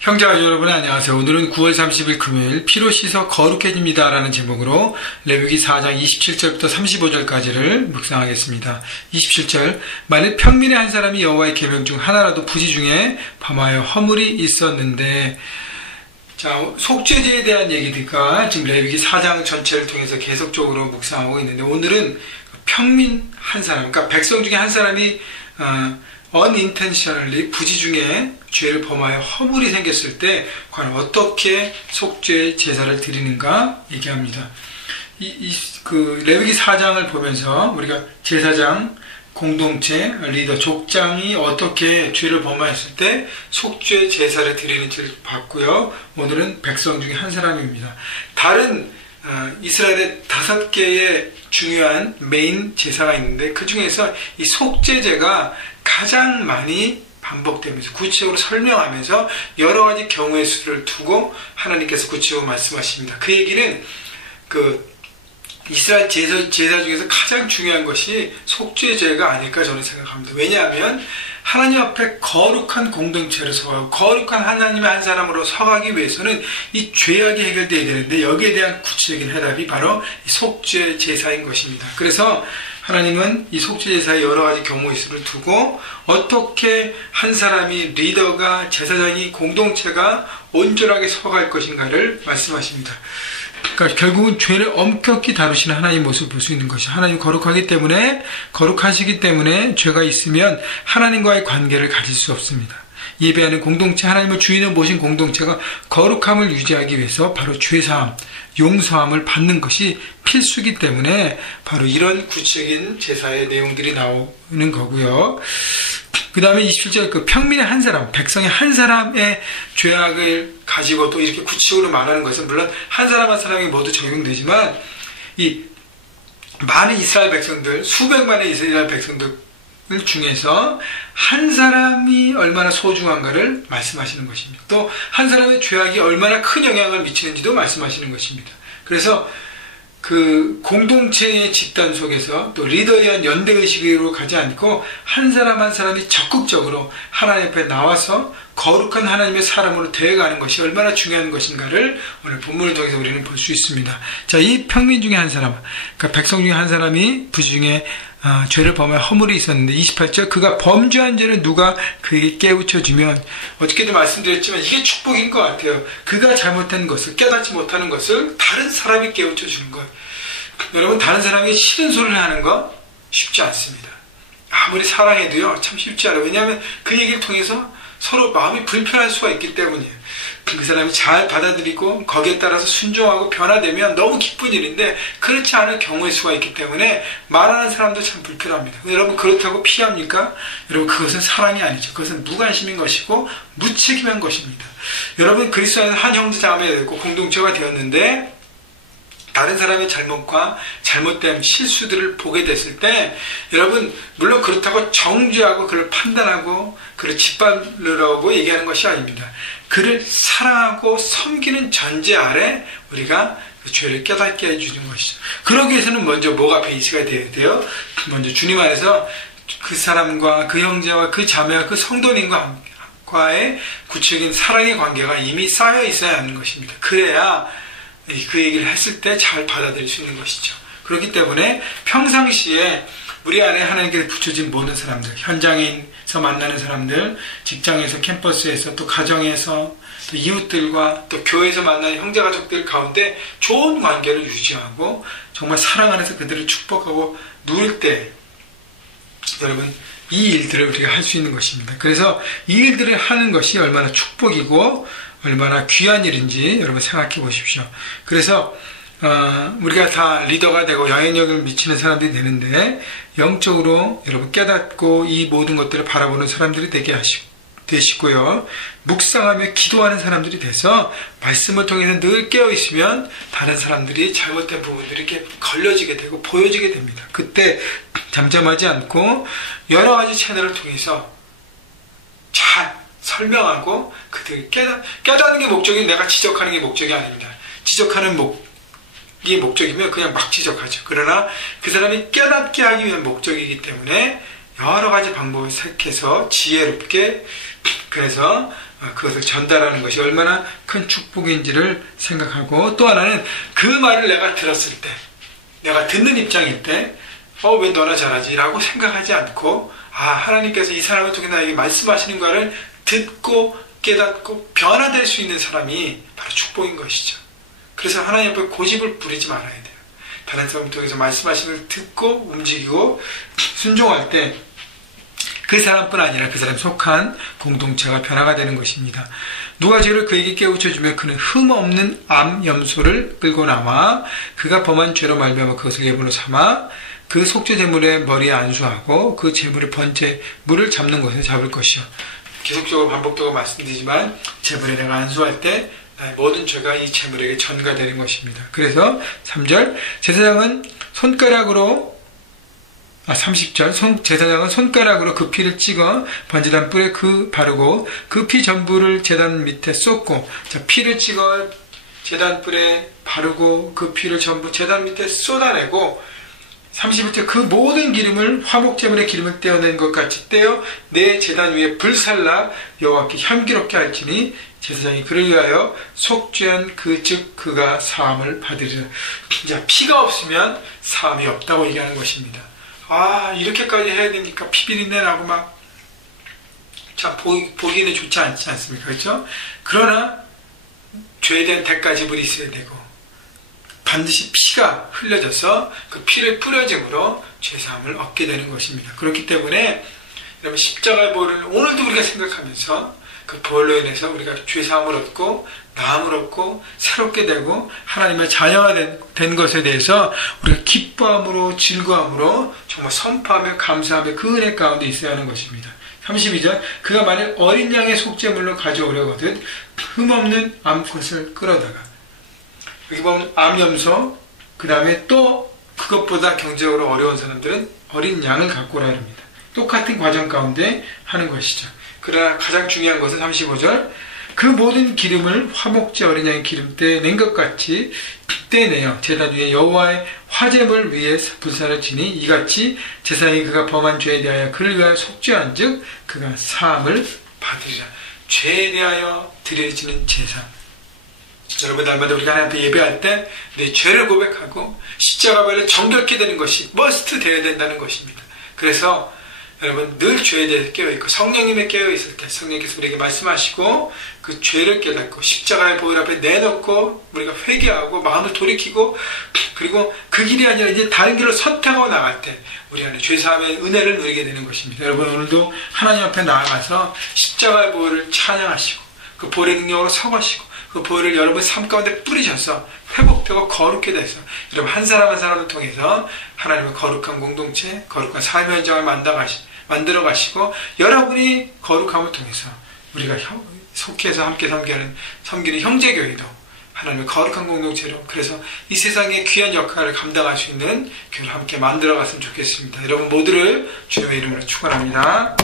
형제와 여러분 안녕하세요. 오늘은 9월 30일 금요일 피로 씻어 거룩해집니다 라는 제목으로 레위기 4장 27절부터 35절까지를 묵상하겠습니다. 27절 만일 평민의 한 사람이 여호와의 계명 중 하나라도 부지 중에 범하여 허물이 있었는데, 자, 속죄제에 대한 얘기들과 지금 레위기 4장 전체를 통해서 계속적으로 묵상하고 있는데, 오늘은 평민 한 사람, 그러니까 백성 중에 한 사람이 unintentionally 부지 중에 죄를 범하여 허물이 생겼을 때 과연 어떻게 속죄 제사를 드리는가 얘기합니다. 레위기 4장을 보면서 우리가 제사장, 공동체, 리더, 족장이 어떻게 죄를 범하였을 때 속죄 제사를 드리는지를 봤고요. 오늘은 백성 중에 한 사람입니다. 다른 이스라엘의 5개의 중요한 메인 제사가 있는데, 그 중에서 이 속죄제가 가장 많이 반복되면서 구체적으로 설명하면서 여러 가지 경우의 수를 두고 하나님께서 구체적으로 말씀하십니다. 그 얘기는 이스라엘 제사 중에서 가장 중요한 것이 속죄제가 아닐까 저는 생각합니다. 왜냐하면 하나님 앞에 거룩한 공동체로 서가고 거룩한 하나님의 한 사람으로 서가기 위해서는 이 죄악이 해결되어야 되는데, 여기에 대한 구체적인 해답이 바로 이 속죄 제사인 것입니다. 그래서 하나님은 이 속죄 제사의 여러 가지 경우의 수를 두고 어떻게 한 사람이, 리더가, 제사장이, 공동체가 온전하게 서갈 것인가를 말씀하십니다. 그러니까 결국은 죄를 엄격히 다루시는 하나님의 모습을 볼 수 있는 것이죠. 하나님 거룩하시기 때문에 죄가 있으면 하나님과의 관계를 가질 수 없습니다. 예배하는 공동체, 하나님을 주인으로 모신 공동체가 거룩함을 유지하기 위해서 바로 죄사함, 용서함을 받는 것이 필수이기 때문에 바로 이런 구체적인 제사의 내용들이 나오는 거고요. 그 다음에 27절 평민의 한 사람, 백성의 한 사람의 죄악을 가지고 또 이렇게 구체적으로 말하는 것은 물론 한 사람 한 사람이 모두 적용되지만, 이 많은 이스라엘 백성들, 수백만의 이스라엘 백성들 중에서 한 사람이 얼마나 소중한가를 말씀하시는 것입니다. 또 한 사람의 죄악이 얼마나 큰 영향을 미치는지도 말씀하시는 것입니다. 그래서 그 공동체의 집단 속에서 또 리더에 의한 연대의식으로 가지 않고 한 사람 한 사람이 적극적으로 하나님 앞에 나와서 거룩한 하나님의 사람으로 되어가는 것이 얼마나 중요한 것인가를 오늘 본문을 통해서 우리는 볼 수 있습니다. 자, 이 평민 중에 한 사람, 그러니까 백성 중에 한 사람이 부지 중에 죄를 범할 허물이 있었는데, 28절 그가 범죄한 죄를 누가 그에게 깨우쳐주면, 어저께도 말씀드렸지만 이게 축복인 것 같아요. 그가 잘못한 것을, 깨닫지 못하는 것을 다른 사람이 깨우쳐주는 것. 여러분, 다른 사람이 싫은 소리를 하는 거 쉽지 않습니다. 아무리 사랑해도요 참 쉽지 않아요. 왜냐하면 그 얘기를 통해서 서로 마음이 불편할 수가 있기 때문이에요. 그 사람이 잘 받아들이고 거기에 따라서 순종하고 변화되면 너무 기쁜 일인데, 그렇지 않은 경우의 수가 있기 때문에 말하는 사람도 참 불편합니다. 여러분, 그렇다고 피합니까? 여러분, 그것은 사랑이 아니죠. 그것은 무관심인 것이고 무책임한 것입니다. 여러분, 그리스도 안에서 한 형제 자매가 되고 공동체가 되었는데, 다른 사람의 잘못과 잘못된 실수들을 보게 됐을 때, 여러분, 물론 그렇다고 정죄하고 그를 판단하고 그를 짓밟으라고 얘기하는 것이 아닙니다. 그를 사랑하고 섬기는 전제 아래 우리가 그 죄를 깨닫게 해주는 것이죠. 그러기 위해서는 먼저 뭐가 베이스가 되어야 돼요? 먼저 주님 안에서 그 사람과 그 형제와 그 자매와 그 성도님과의 구체적인 사랑의 관계가 이미 쌓여 있어야 하는 것입니다. 그래야 그 얘기를 했을 때 잘 받아들일 수 있는 것이죠. 그렇기 때문에 평상시에 우리 안에 하나님께 붙여진 모든 사람들, 현장에서 만나는 사람들, 직장에서, 캠퍼스에서, 또 가정에서, 또 이웃들과 또 교회에서 만나는 형제가족들 가운데 좋은 관계를 유지하고 정말 사랑 안에서 그들을 축복하고 누릴 때, 여러분, 이 일들을 우리가 할 수 있는 것입니다. 그래서 이 일들을 하는 것이 얼마나 축복이고 얼마나 귀한 일인지 여러분 생각해 보십시오. 그래서 우리가 다 리더가 되고 영향력을 미치는 사람들이 되는데, 영적으로 여러분 깨닫고 이 모든 것들을 바라보는 사람들이 되시고요. 묵상하며 기도하는 사람들이 돼서 말씀을 통해서 늘 깨어있으면 다른 사람들이 잘못된 부분들이 이렇게 걸려지게 되고 보여지게 됩니다. 그때 잠잠하지 않고 여러 가지 채널을 통해서 잘 설명하고 그들 깨닫는 게 목적이, 내가 지적하는 게 목적이 아닙니다. 지적하는 이게 목적이면 그냥 막 지적하죠. 그러나 그 사람이 깨닫게 하기 위한 목적이기 때문에 여러 가지 방법을 택해서 지혜롭게, 그래서 그것을 전달하는 것이 얼마나 큰 축복인지를 생각하고, 또 하나는 그 말을 내가 들었을 때, 내가 듣는 입장일 때 왜 너나 잘하지? 라고 생각하지 않고, 하나님께서 이 사람을 통해 나에게 말씀하시는 것을 듣고 깨닫고 변화될 수 있는 사람이 바로 축복인 것이죠. 그래서 하나님 앞에 고집을 부리지 말아야 돼요. 다른 사람을 통해서 말씀하시는 걸 듣고 움직이고 순종할 때 그 사람뿐 아니라 그 사람 속한 공동체가 변화가 되는 것입니다. 누가 죄를 그에게 깨우쳐주면 그는 흠없는 암염소를 끌고 나와 그가 범한 죄로 말미암아 그것을 예물로 삼아 그 속죄 제물의 머리에 안수하고 그 제물의 번제 물을 잡는 것에 잡을 것이요. 계속적으로 반복적으로 말씀드리지만 제물에 내가 안수할 때 나의 모든 죄가 이 제물에게 전가되는 것입니다. 그래서 3절 제사장은 손가락으로 30절 제사장은 손가락으로 그 피를 찍어 번제단 뿔에 바르고 그 피 전부를 제단 밑에 쏟고, 피를 찍어 제단 뿔에 바르고 그 피를 전부 제단 밑에 쏟아내고, 31절 그 모든 기름을 화목제물의 기름을 떼어낸 것 같이 떼어 내 제단 위에 불살라 여호와께 향기롭게 할지니 제사장이 그를 위하여 속죄한 즉 그가 사함을 받으리라. 이제 피가 없으면 사함이 없다고 얘기하는 것입니다. 이렇게까지 해야 되니까 피비린내 나고 막 참 보기는 좋지 않지 않습니까? 그렇죠? 그러나 죄에 대한 대가 지불이 있어야 되고 반드시 피가 흘려져서 그 피를 뿌려짐으로 죄사함을 얻게 되는 것입니다. 그렇기 때문에 여러분 십자가의 보혈을 오늘도 우리가 생각하면서 그 보혈로 인해서 우리가 죄사함을 얻고 나음을 얻고 새롭게 되고 하나님의 자녀가 된 것에 대해서 우리가 기뻐함으로 즐거움으로 정말 선포하며 감사하며 그 은혜 가운데 있어야 하는 것입니다. 32절 그가 만일 어린 양의 속죄물로 가져오려거든 흠없는 암컷을 끌어다가, 여기 보면 암염소, 그 다음에 또 그것보다 경제적으로 어려운 사람들은 어린 양을 갖고 오라 합니다. 똑같은 과정 가운데 하는 것이죠. 그러나 가장 중요한 것은 35절 그 모든 기름을 화목제 어린 양의 기름때에 낸 것 같이 떼내어 제단 위에 여호와의 화제물 위에 불사를 지니 이같이 제사장이 그가 범한 죄에 대하여 그를 위하여 속죄한 즉 그가 사함을 받으리라. 죄에 대하여 드려지는 제사. 여러분 날마다 우리가 하나님 앞에 예배할 때 내 죄를 고백하고 십자가별로 정결케 되는 것이 머스트 되어야 된다는 것입니다. 그래서 여러분 늘 죄에 대해서 깨어있고 성령님에 깨어있을 때 성령께서 우리에게 말씀하시고 그 죄를 깨닫고 십자가의 보혈 앞에 내놓고 우리가 회개하고 마음을 돌이키고 그리고 그 길이 아니라 이제 다른 길을 선택하고 나갈 때 우리 안에 죄사함의 은혜를 누리게 되는 것입니다. 여러분 오늘도 하나님 앞에 나아가서 십자가의 보혈을 찬양하시고 그 보혈의 능력으로 서가시고 그 보혈을 여러분 삶 가운데 뿌리셔서 회복되고 거룩게 돼서 여러분 한 사람 한 사람을 통해서 하나님의 거룩한 공동체, 거룩한 삶의 현장을 만들어 가시고 여러분이 거룩함을 통해서 우리가 속해서 함께 섬기는 형제교회도 하나님의 거룩한 공동체로 그래서 이 세상의 귀한 역할을 감당할 수 있는 교회를 함께 만들어 갔으면 좋겠습니다. 여러분 모두를 주님의 이름으로 축원합니다.